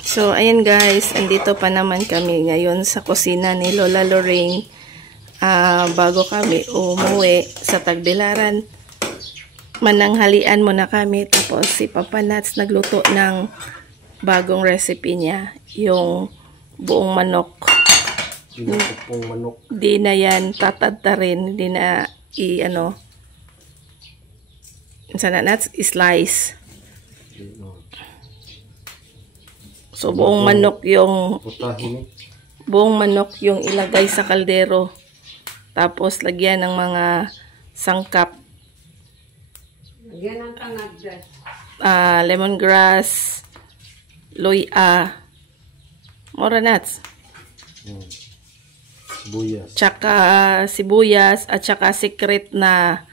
So, ayan guys, andito pa naman kami ngayon sa kusina ni Lola Lorraine. Bago kami umuwi sa Tagbilaran, mananghalian muna kami. Tapos si Papa Nats nagluto ng bagong recipe niya, yung buong manok. Di na yan tatadtarin, di na sana Nats slice. So buong manok yung ilagay sa kaldero. Tapos lagyan ng mga sangkap. Lagyan ng tangad, lemongrass, loya, mora Nats. Sibuyas. Tsaka sibuyas at tsaka secret na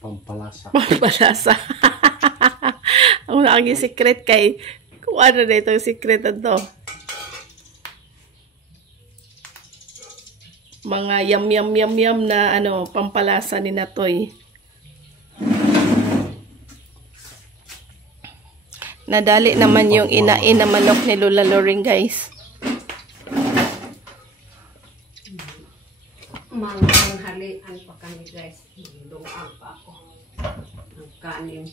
pampalasa. Pampalasa. Ang lagi secret kay kung ano na itong secret na to. Mga yum na pampalasa ni Natoy. Nadali naman yung inain na manok ni Lola Lorraine, guys. Manghalian pa kami, guys. Luang pa ako ng kanin.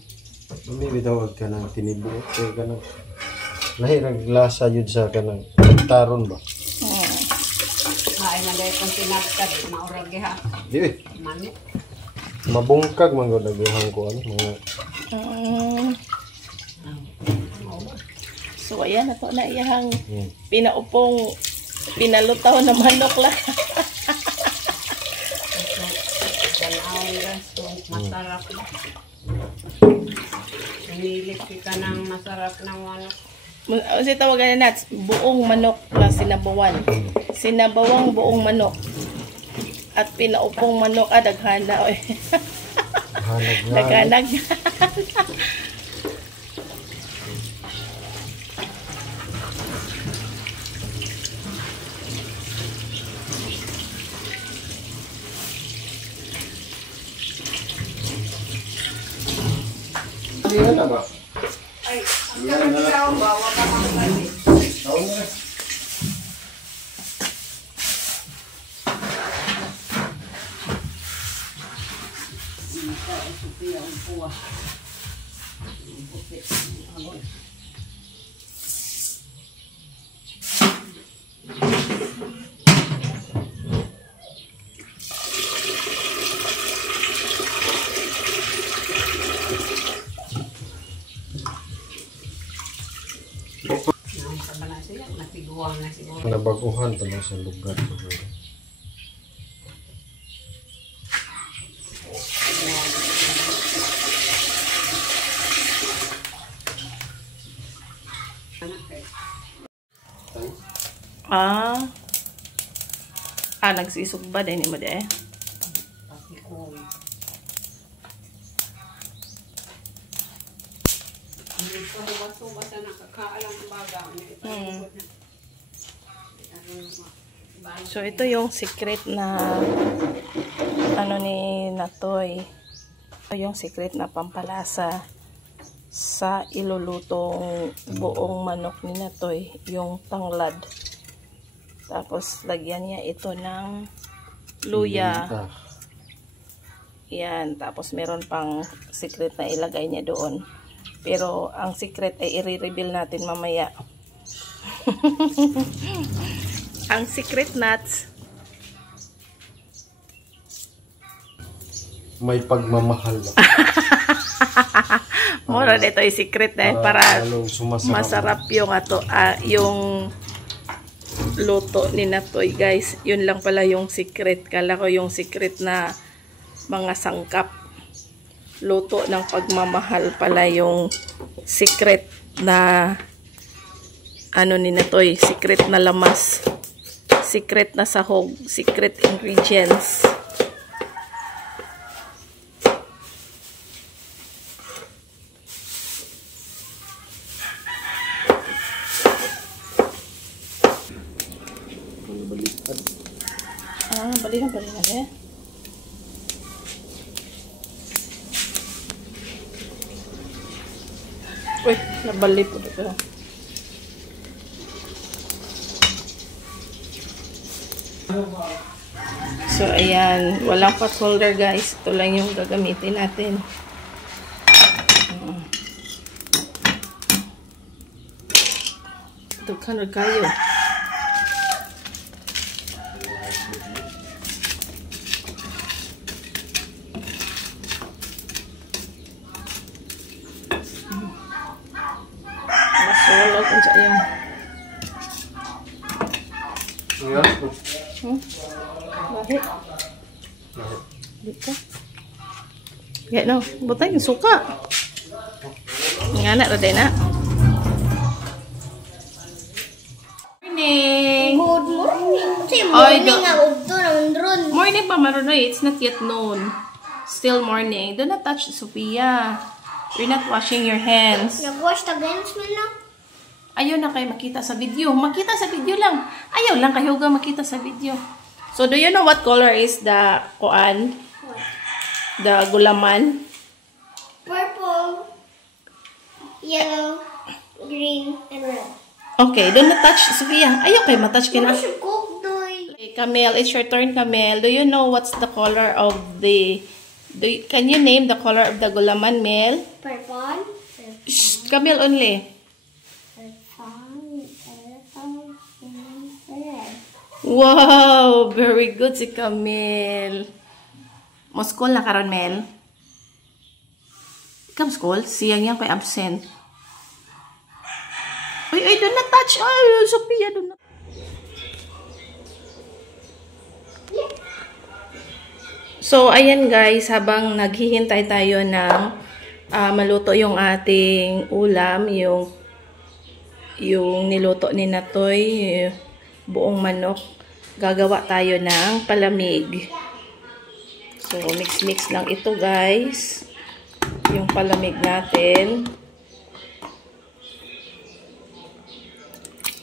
May bitawag ka ng tinibo. Kaya ka ng lahirang lasa yun sa ka ng taron ba? Ay, naday kong tinagtad. Mauragi ha. Di Manok. mabungkag man naguhang ko mga so ayan na to na iyang pinaupong pinalutaw na manok lang. Masarap na. Pinilit ka ng masarap ng manok. Kasi tawagan na Nats, buong manok na sinabawan. Sinabawang buong manok. At pinaupong manok, daghana. Daghanag. Yan na ba? Ay, ang ikaw ba? Wag ka makakali. Taon na. Nabaguhan pa lang sa lugar. Nagsisog ba din mo de? So ito yung secret na ni Natoy. Ito yung secret na pampalasa sa ilulutong buong manok ni Natoy, yung tanglad. Tapos lagyan niya ito ng luya. Yan, tapos meron pang secret na ilagay niya doon. Pero ang secret ay i-reveal natin mamaya. Ang secret Nuts. May pagmamahal ba? Mura dito yung secret na para masarap yung yung luto ni Natoy, guys. Yun lang pala yung secret. Kala ko yung secret na mga sangkap. Luto ng pagmamahal pala yung secret na ni Natoy. Secret na lamas. Secret na sahog. Secret ingredients. Balikan eh. Uy, nabali po dito. So, ayan. Walang pot holder, guys. Ito lang yung gagamitin natin. Ito ka na kayo. Masolo kung sa iyo. Bakit? Dito. Ya no, butang yung suka. Nga na rin na. Morning. Good morning. Kasi Oy, morning nga udto ng drone. Morning pa marunoy, it's not yet noon. Still morning. Do not touch Sophia. You're not washing your hands. Nag-wash the hands mo na. Ayaw na kayo makita sa video. Makita sa video lang. Ayaw lang kayo ga makita sa video. So, do you know what color is the kuan? The gulaman? Purple, yellow, green, and red. Okay, do not touch Sophia. Ayaw kayo matouch ka na. What should cook doy? Okay, Camille, it's your turn, Camille. Do you know what's the color of the... can you name the color of the gulaman, Mel? Purple, Shh, Camille only. red. Wow! Very good si Camille. Mo school na karon, Mel? Ikaw school? Siyang yan kay absent. Ay, do not touch. Ay, Sophia, do not. So, ayan guys, habang naghihintay tayo ng maluto yung ating ulam, yung niluto ni Natoy, buong manok, gagawa tayo ng palamig. So, mix-mix lang ito guys, yung palamig natin.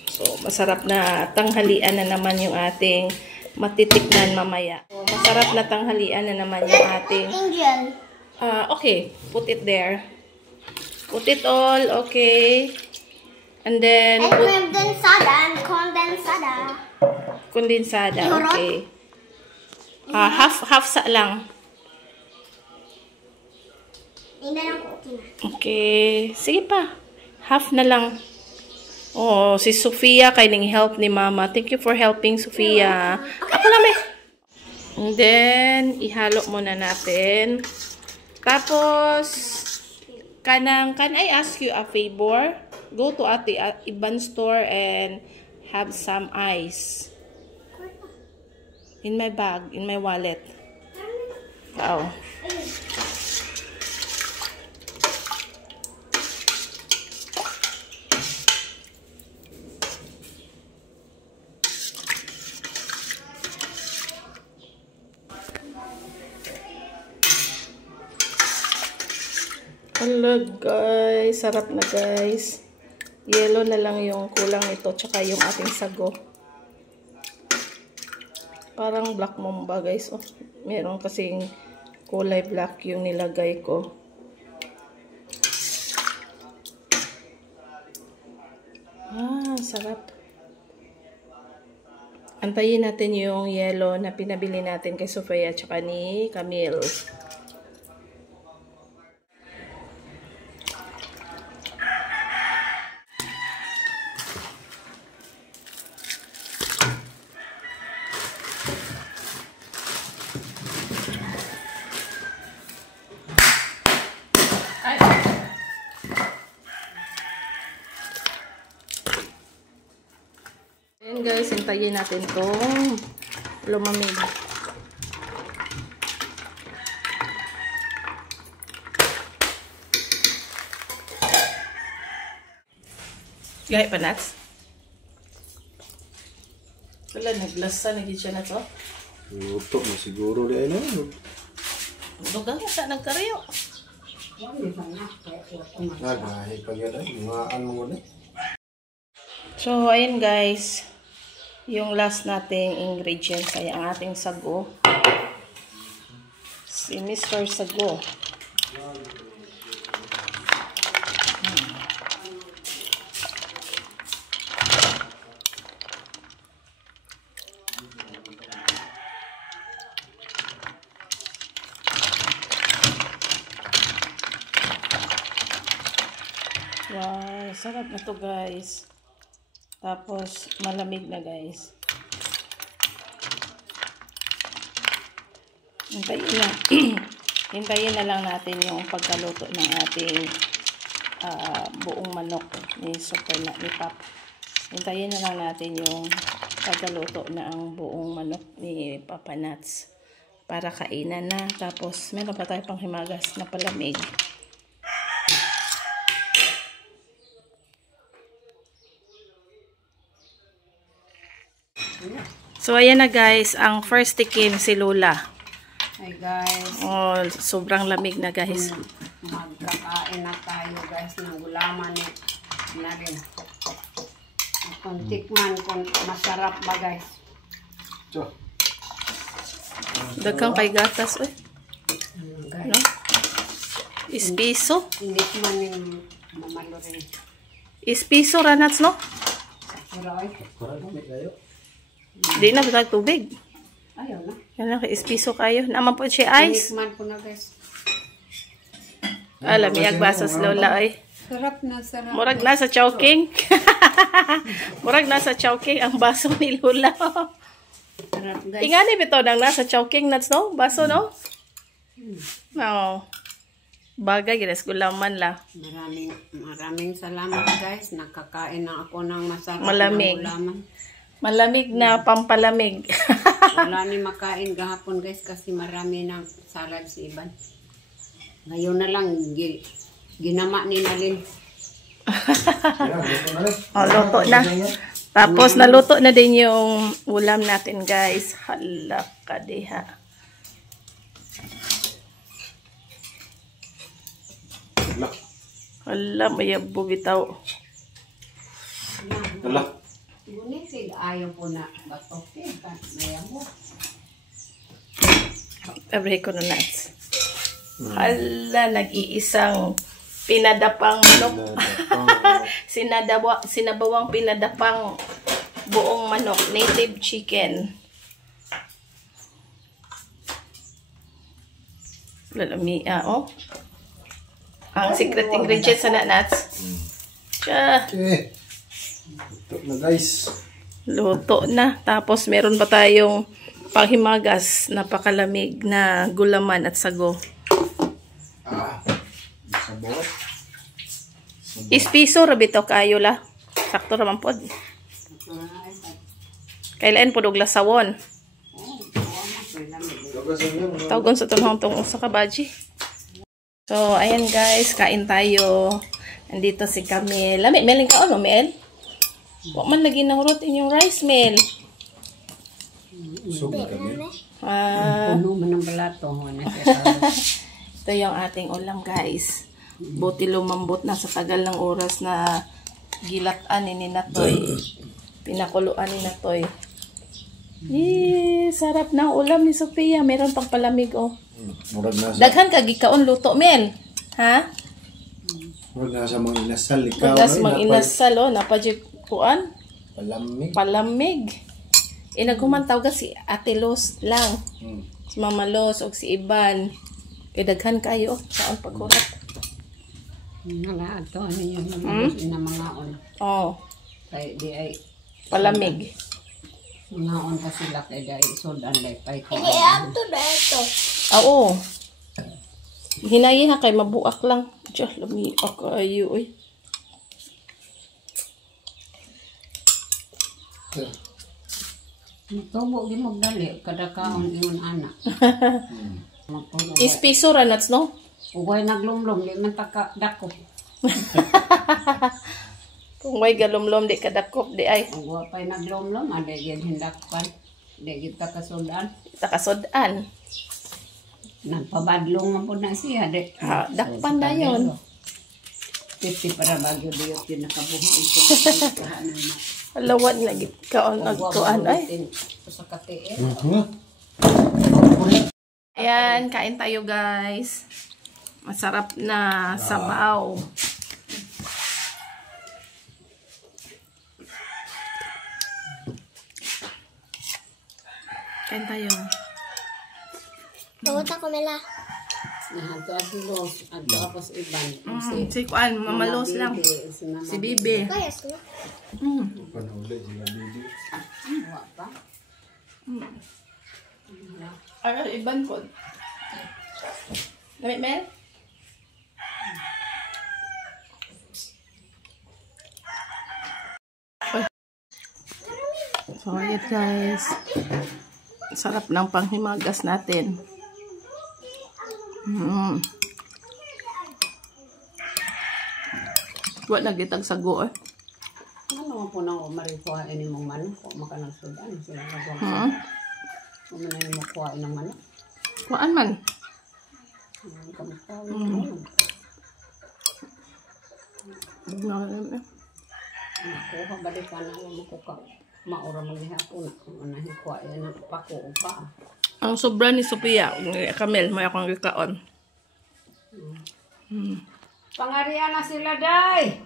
So, masarap na tanghalian na naman yung ating matitikman mamaya. So, masarap na tanghalian na naman yung ating... Angel. Okay, put it there. Put it all, okay. And then, And condensada and condensada. Kondensada, Ihurot? okay. Half sa lang. Hindi na ko okay na. Okay, sige pa. Half na lang. Oh, si Sophia kay ning help ni Mama. Thank you for helping, Sophia. Ako lang eh. And then, ihalo muna natin. Tapos, can I ask you a favor? Go to Ate Iban store and have some ice. In my bag, in my wallet. Wow. Hello guys, sarap na guys. Yellow na lang yung kulang nito, tsaka yung ating sago. Parang black mamba guys. Oh, meron kasing kulay black yung nilagay ko. Sarap. Antayin natin yung yellow na pinabili natin kay Sophia tsaka ni Camille. Ayan guys, hintayin natin itong lumamig. Gaya pa nuts. Wala, naglasa na siya na to. Luto na siguro di ay na. Dugang sa nagkaryo. Nagahi pa yan ay. Mga ano mo na. So, ayun guys. Yung last nating ingredients ay ang ating sago. Si Mr. Sago. Wow, sarap na to guys. Tapos malamig na guys. Hintayin na lang natin yung pagkaluto ng ating buong manok ni Super na ni Pop. Hintayin na lang natin yung pagkaluto na ang buong manok ni Papa Nuts para kainan na. Tapos meron pa tayo pang himagas na palamig. So ayan na guys, ang first tikim si Lola. Hi guys. Oh, sobrang lamig na guys. Magkakain na tayo guys ng gulaman na rin. Kung tikman kung masarap ba guys. Daghang kay gatas oy. No? Ispiso. Hindi man yung mamalo rin. Ispiso ranats no? Pero ay, Di na bitag tubig. ayaw na. Yan lang kay ispiso kayo. Naman po siya ice. Tikman ko na guys. Alam iyag basos Lola oy. Sarap na sarap. Murag nasa Chowking. Murag nasa Chowking ang baso ni Lola. Sarap guys. Ingani bitaw nang nasa Chowking nuts no? Baso no? No. Bagay ginas gulaman la. Maraming salamat guys. Nakakain na ako ng masarap Malamig. na gulaman. Malamig na pampalamig. Wala ni makain gahapon guys kasi marami ng salad si Iban. Ngayon na lang ginama ni Nalin. Oh, luto na. Tapos naluto na din yung ulam natin guys. Hala ka diha. Hala, mayabog bitaw. Wala. Ngunit ayaw po na batok. Mayamo. Abre ko na nuts. Hala, nag-iisang pinadapang manok. Sinabawang pinadapang buong manok. Native chicken. Lalami, oh. Ang secret ingredients na nuts. Tiya. Ito na guys. Luto na. Tapos meron pa tayong panghimagas, napakalamig na gulaman at sago. Sabot. Ispiso rabito kayo la. Sakto raman pod. Kailan pod og lasawon. Tawgon sa tunhong tong usa ka baji. So ayan guys, kain tayo. Andito si Camille. Lami meling ka no, Mel? Wa man lagi nahurot inyong rice meal. Sugi kami. Puno man ng balato. Ito yung ating ulam guys. Buti lumambot na sa tagal ng oras na gilatan ni Natoy. Pinakuluan ni Natoy. Sarap ng ulam ni Sophia. Meron pang palamig oh. Murag nasa. Daghan ka gikaon luto Mel. Ha? Murag nasa mga inasal. Ikaw Bagas ay mang inasal oh. Napajik kuan. palamig. Palamig. Naghumantaw ka si Ate Los lang. Si Mama Los o si Iban. Daghan kayo saan pagkurat. Nalaad to. Ano yung na mga on. Oh. Kaya di ay Palamig. mga on pa sila kaya di ay sodan like pay ko. Ito na ito. Oo. Hinayi ha kay mabuak lang. Diyan, lumiak kayo oy. Tubo di mo dali kada kaon ingon anak. Ispiso ra nuts no? Ugay naglumlum di man taka dako. Kung may galumlom di kadakop di ay. Ugwa pay naglumlum ade gyud hindakpan. Di gyud ta kasudan. Takasodan. Nagpabadlong man po na siya de. Dakpan na yun. 50 para bagyo di yun nakabuhi ito. Alawan lagi kaon nagkuan ay. Sa katiil. Ayan, kain tayo guys. Masarap na sabaw. Kain tayo. Bawat ako nila. Nahanto ang los, ato ako sa iban. Si Kuan, mamalos lang. Si Bibi. Kaya siya. Panahuli sila bibi. Wa pa. Ay, iban po. Namit, Mel? So, ayan guys. Sarap ng panghimagas natin. Wala nagitag sago eh. Ano po nang marifuha ini mong manok ko makanang sudan sila nagawa. Kung ano yung makuhain ng manok. Kuan man. Nakuha balik pa na makuha. Maura maghihapon. Kung nahikuha yan ang pako pa. Ang sobra ni Sophia, Kamel, may akong ikaon. Pangarian na sila, day!